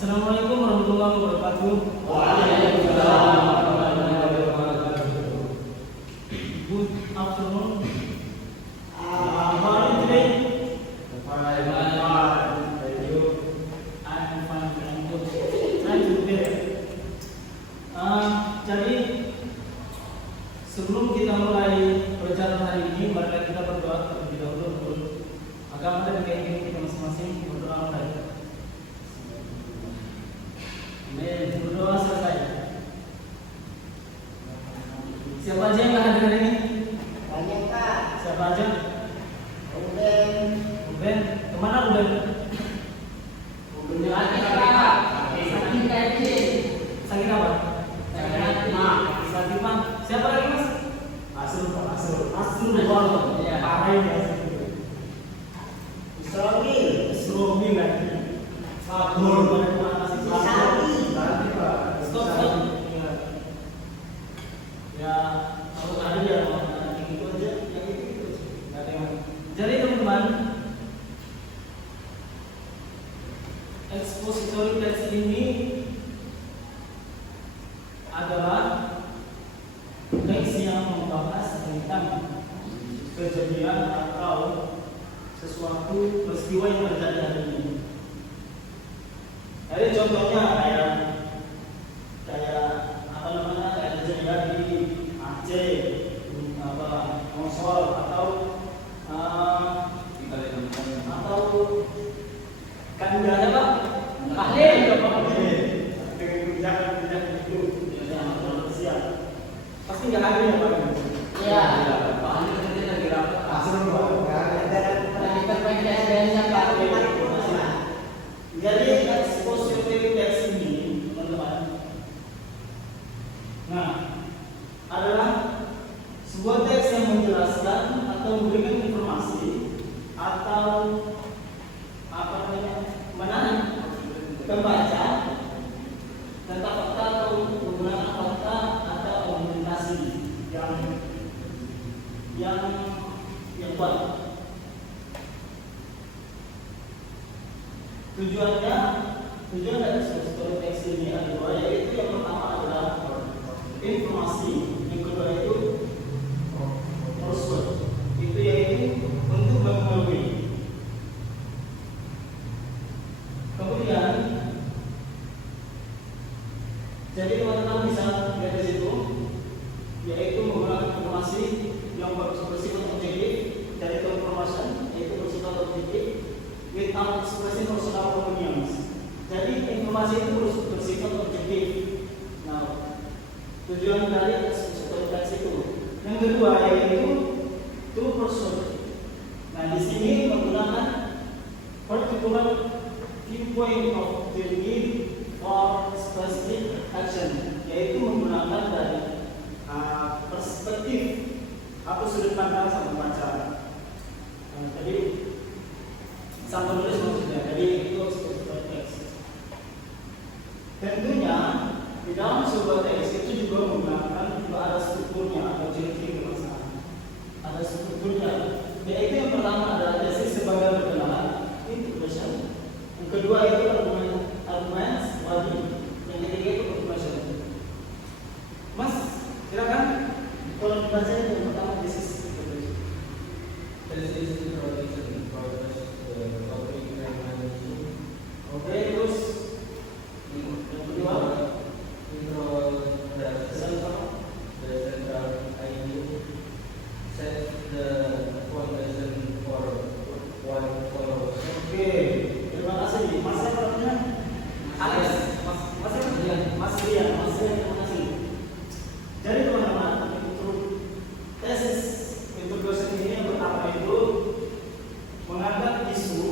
Assalamualaikum warahmatullahi wabarakatuh. Waalaikumsalam warahmatullahi wabarakatuh. Good afternoon. How are you today? Fine. Thank you. I'm fine. I'm good. Thank you. Jadi sebelum kita mulai pelajaran hari ini, marilah kita berdoa terlebih dahulu untuk agama dan keyakinan kita masing-masing. Berdoa mulai. Amin. Berdoa selesai. Siapa aja yang hadir hari ini? Banyak Kak. Siapa aja? Ruben. Kemana Ruben? Ruben lagi Kak. Sakit apa? Sakit mah. Siapa lagi Mas? Asrul. Iya. Parah ya. Isromil lagi. Sabur. Stop. Ya, kalau ada ya yang itu aja, yang itu. Nggak ada yang. Jadi teman-teman, expository text ini adalah teks yang membahas tentang kejadian atau sesuatu peristiwa yang terjadi hari ini. Jadi contohnya kayak apa namanya, kayak kejadian di Aceh, Mosul atau Kandianya Pak? Tahlil. Dengan kebijakan itu yang Malaysia. Pasti nggak ada ya Pak? Iya. Pak Andi tadi lagi rapat. Jadi expository text ini, teman-teman, adalah sebuah teks yang menjelaskan atau memberikan informasi atau menarik pembaca tentang fakta atau menggunakan fakta atau argumentasi yang kuat. Tujuan dari expository text ini adalah, yaitu yang pertama adalah informasi, yang kedua itu persuade, itu yaitu untuk mempengaruhi. Kemudian, jadi teman-teman bisa lihat di situ, yaitu menggunakan informasi yang bersifat objektif dari information, yaitu bersifat objektif, without expressing personal opinions. Jadi informasi itu bersifat objektif. Nah, tujuan dari expository text itu. Yang kedua yaitu to persuade. Nah, di sini menggunakan particular viewpoint of the need for specific action, yaitu menggunakan dari perspektif atau sudut pandang sang pembaca. Tadi sang penulis maksudnya. Jadi itu expository text. Tentunya di dalam sebuah teks itu juga menggunakan ada strukturnya atau ciri-ciri kemasan. Ada strukturnya. Yaitu yang pertama adalah tesis sebagai perkenalan, introduction. Yang kedua itu arguments, body. Yang ketiga itu conclusion. Mas, silakan. Kalau dibaca yang pertama tesis. Oke, terus yang kedua terima kasih. Mas siapa namanya? Alex. Mas Rian. Terima kasih. Jadi teman-teman, tesis introduction ini yang pertama itu mengangkat isu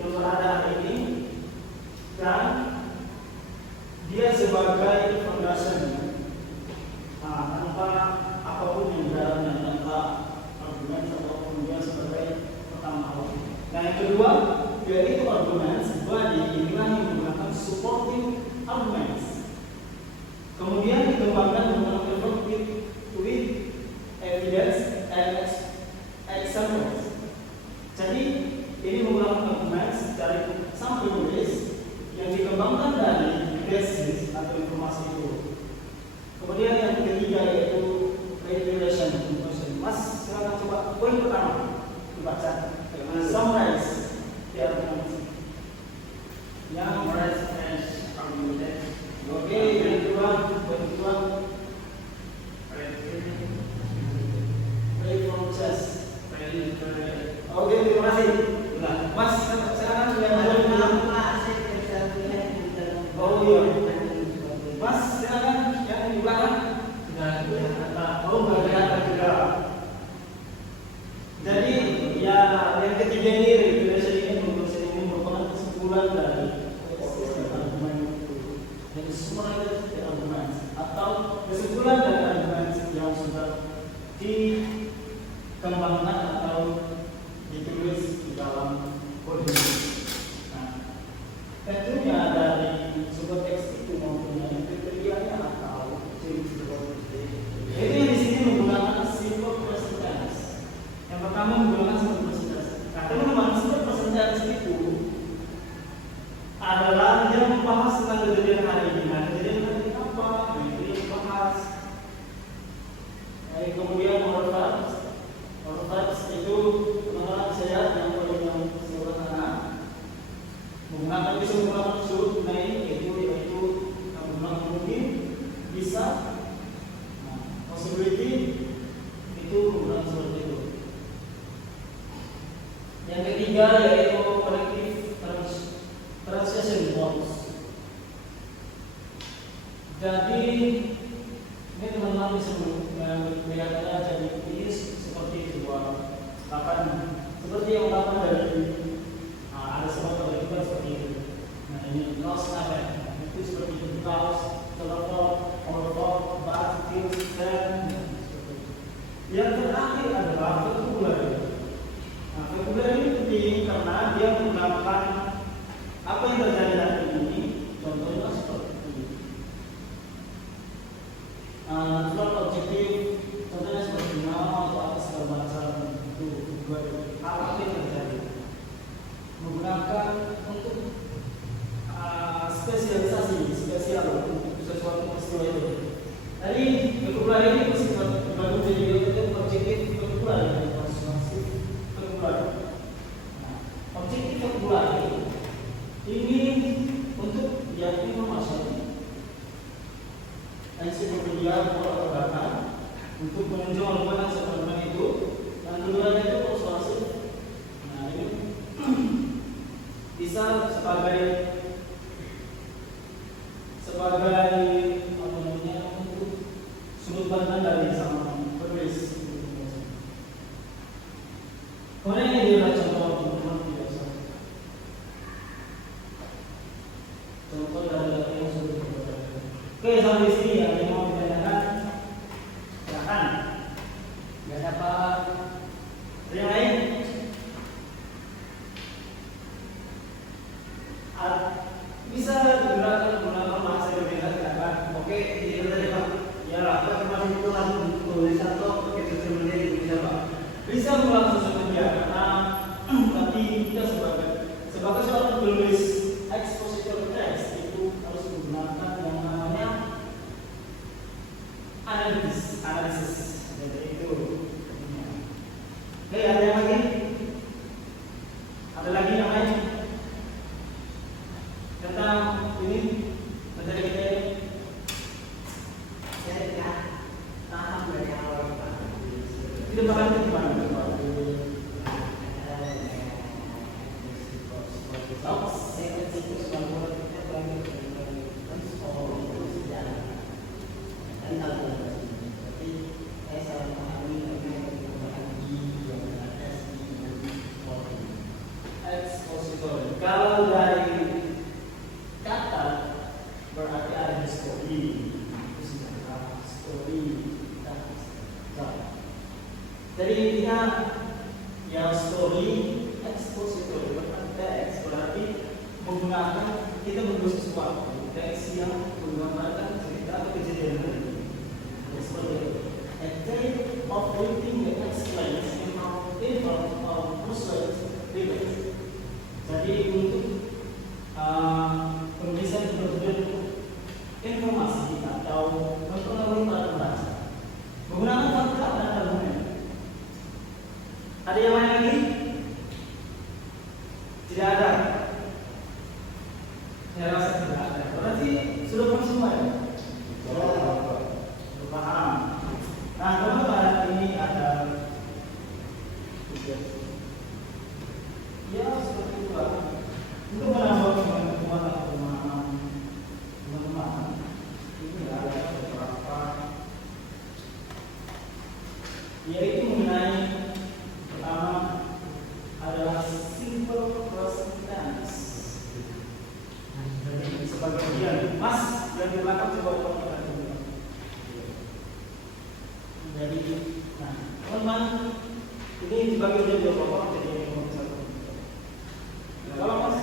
yang berada hari ini dan dia sebagai foundation. Tanpa apapun yang dalamnya, tanpa argumen ataupun dia sebagai pertama. Nah, yang kedua yaitu arguments, body inilah yang menggunakan supporting arguments. Kemudian dikembangkan menggunakan verb with evidence and examples. Jadi ini menggunakan arguments dari sang penulis yang dikembangkan dikembangkan dari basis atau informasi itu. Kemudian yang ketiga yaitu regulation. Mas, silakan coba poin pertama dibaca. Summarize the argument. Yang oke, yang kedua, play from chess. Oke, terima kasih. Mas, silakan yang oh iya. Mas, silakan yang di belakang. Oh, nggak kelihatan juga. Jadi ya yang ketiga ini regulation ini merupakan kesimpulan dari argumen itu. Jadi semua itu argumen atau kesimpulan dari argumen yang sudah dikembangkan atau ditulis di dalam kode. Nah, tentunya dari sebuah teks itu mempunyai kriterianya atau ciri itu yang di sini menggunakan simple present tense. Yang pertama menggunakan simple present tense. Nah, teman-teman, simple present tense itu adalah yang membahas tentang kejadian hari ini. Nah, kejadian hari ini apa? Nah, itu yang dibahas. Kemudian nomor verbs itu teman-teman saya yang sederhana menggunakan bisa menggunakan should, may, yaitu menggunakan mungkin, bisa, possibility itu menggunakan seperti itu. Yang ketiga yaitu collective transition verbs. Jadi ini teman-teman bisa melihatnya jadi seperti sebuah ungkapan seperti yang ungkapan dari ada sebuah collective seperti itu. Nah ini lost event itu seperti itu, lost, telepon, overtalk, bad, things, dan yang terakhir adalah vocabulary. Nah, vocabulary ini penting karena dia mengungkapkan apa yang terjadi hari ini. Contohnya seperti ini. Natural objektif, contohnya seperti nama atau apa segala macam itu vocabulary. Apa yang terjadi? Menggunakan untuk spesialisasi spesial untuk sesuatu peristiwa itu. Tadi vocabulary ini bersifat dibagi menjadi objektif vocabulary dan persuasif vocabulary. Nah, objektif vocabulary ini untuk yakni informasi ensiklopedia atau data untuk menunjukkan argumen argumen itu, dan keduanya itu persuasif. Nah ini bisa sebagai apa namanya untuk sudut pandang dari sama penulis. Kemudian ini adalah contoh teman-teman biasa. Contoh dari data yang sudah dibuat. Oke, sampai sini ada yang mau ditanyakan? Silakan. Nggak ada apa? Yang lain? Bisa menggunakan bahasa Indonesia, silakan. Oke, ini tadi Pak. Ya, apa kemarin itu langsung tulis atau pakai sosial media Indonesia Pak? Bisa menggunakan sosial media karena tapi kita sebagai seorang penulis expository text itu harus menggunakan yang namanya analisis. Jadi itu. Oke, ada yang lagi? Ada lagi yang lain? Tentang ini materi kita ini. Saya tidak paham dari awal Pak. Tidak paham itu gimana Pak? Kalau dari kata berarti ada story, jadi intinya yang story expository teks berarti menggunakan kita membuat sesuatu teks yang menggambarkan cerita atau kejadian seperti itu. A tale of waiting that explains in our persuasive. Jadi untuk penulis Tidak ada. Saya rasa tidak ada. Berarti sudah paham semua ya? Sudah paham. Nah, teman-teman, ini ada ya seperti itu lah. Untuk menambah pemahaman teman-teman, ini ada beberapa, yaitu mengenai pertama adalah simple present tense. Sebagai bagian mas yang di belakang coba kita dulu. Jadi, nah teman-teman, ini dibagi menjadi dua kelompok, jadi yang satu. Kalau mas,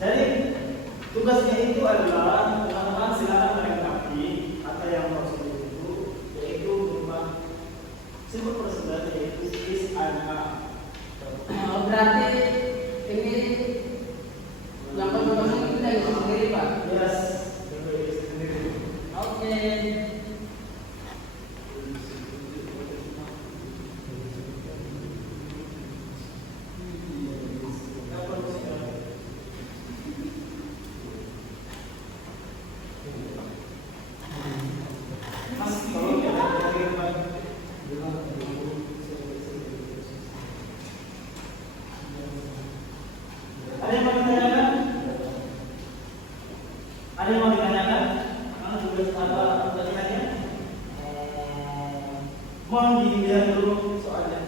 jadi tugasnya itu adalah teman-teman silakan melengkapi atau yang maksud itu, yaitu berupa simple present yaitu is and are. Berarti ini yang pertama kita bisa sendiri Pak. Yes, sendiri. Oke. Mas, kalau kita ada yang mau ditanyakan? Ada yang mau ditanyakan? Mana tugas apa pertanyaannya? Mohon dilihat dulu soalnya.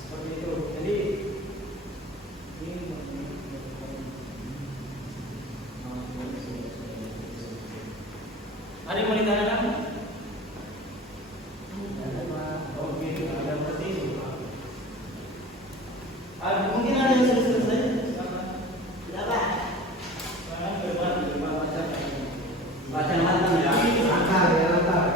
Seperti itu. Jadi ada yang mau ditanyakan? Oke, ada berarti. Mungkin ada yang sudah selesai. Silakan. Baca matang ya. Akar ya, akar.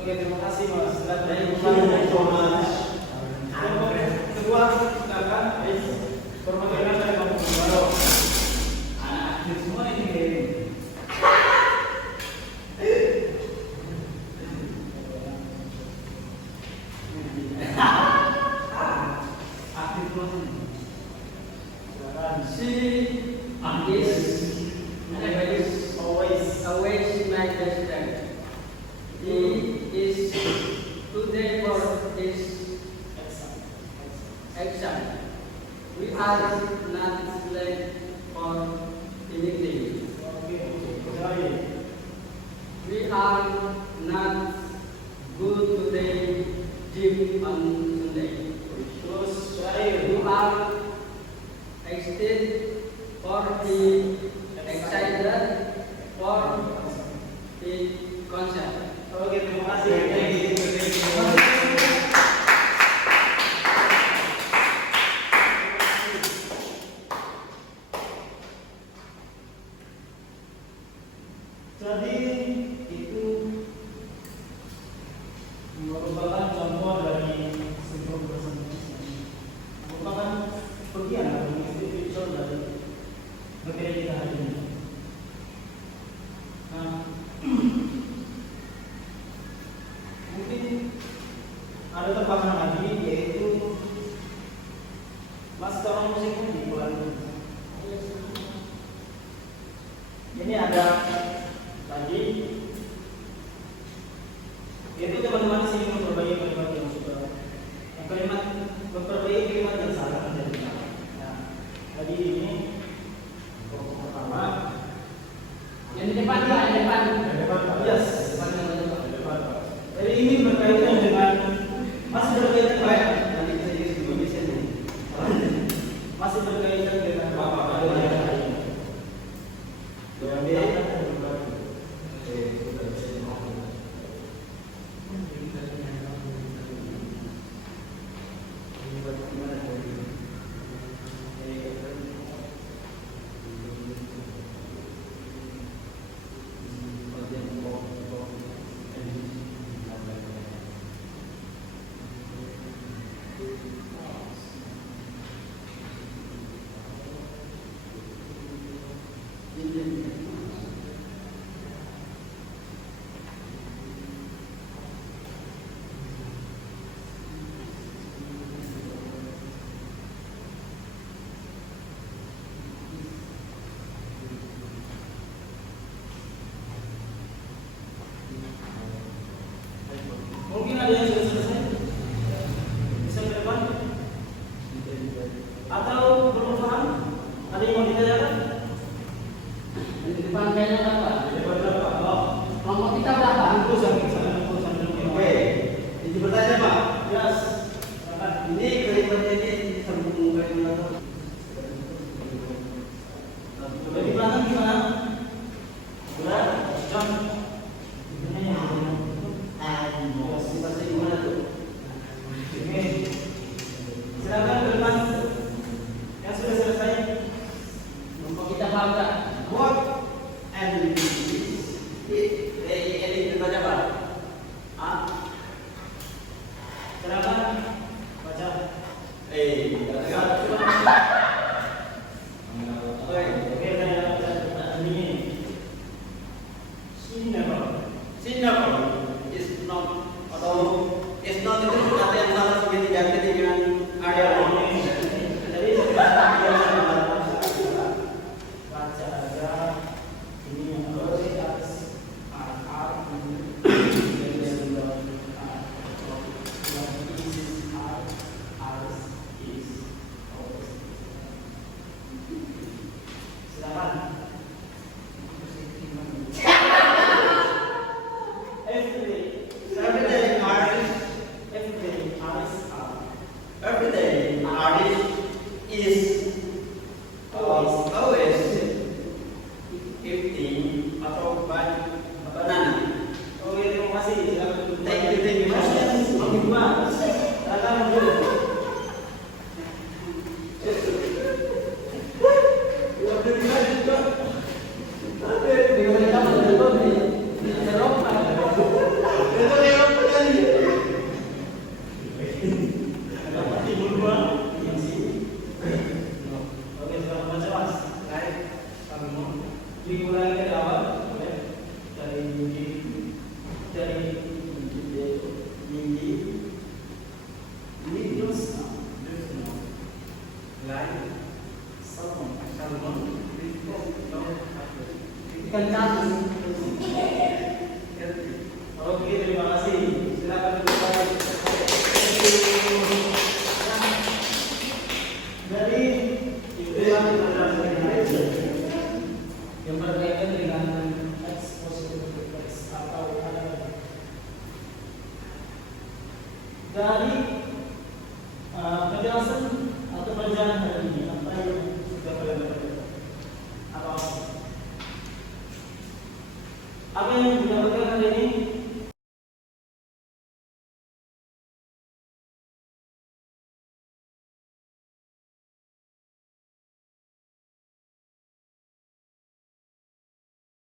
Oke, terima kasih Mas. Kedua, silakan. Perwakilan dari Kampung Baru. Anak semua ini. Always my best friend. He is today for his Action. We are not late for anything. Oke, sekali. We are not good to the gym on Sunday. Terus sekali. You are excited for the excited for the concert. Oke, terima kasih. Thank you. Jadi itu merupakan contoh dari sebuah presentasi, merupakan bagian dari individual dari materi kita hari ini. Nah, mungkin ada tambahan lagi, yaitu master musik pun di bulan ini ada lagi, yaitu teman-teman sini memperbaiki kalimat yang sudah, memperbaiki kalimat yang salah menjadi benar. Nah, tadi ini pokok pertama. Yang di depan Pak, yang di depan. Pak. Yes. Depan, Pak. Jadi ini berkaitan dengan masih berkaitan dengan Bapak. Mungkin ada yang sudah selesai? Bisa ke depan? Atau belum paham? Ada yang mau ditanyakan? Yang di depan kayaknya apa? Di depan berapa? Oh, Kelompok kita berapa? Oke, ini bertanya Pak. Yes. Silakan. Ini kalimatnya ini sambung kalimat. Coba di belakang gimana? Berat? Jam? Ini yang Bahasa gimana tuh? Oke. Silakan ke depan. Yang sudah selesai. Kelompok kita paham tak? What and ini bertanya Pak. Ah. Silakan baca. Oke, saya ini. Singapore is not atau is not itu kata yang salah seperti diganti dengan ada Jadi baca aja ini yang harus silakan. everyday artist is always eating atau banana. Oke, terima kasih. Silakan. Thank you. Bagi dua. Silakan dulu. Dimulai dari awal, dari Ikan cacing. Oke, terima kasih. Silakan duduk lagi. dari penjelasan